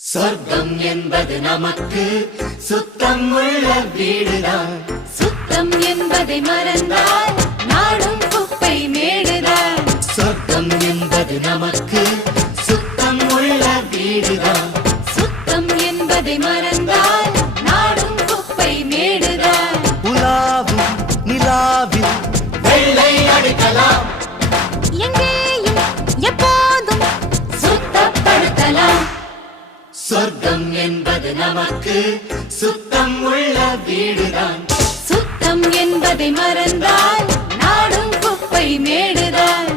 சொர்க்கம் என்பது நமக்கு சுத்தம் உள்ள வீடுதான். சுத்தம் என்பதை மறந்தால் நாடும் குப்பை மேடுதான். சொர்க்கம் என்பது நமக்கு சுத்தம் உள்ள வீடுதான். சுத்தம் என்பதை மறந்தால் நாடும் குப்பை மேடுதான். உலாவும் நிலாவில் வெள்ளை அடிக்கலாம். எங்கேயும் எப்போதும் சுத்தப்படுத்தலாம். சொர்க்கம் என்பது நமக்கு சுத்தம் உள்ள வீடுதான். சுத்தம் என்பதை மறந்தால் நாடும் குப்பை மேடுதான்.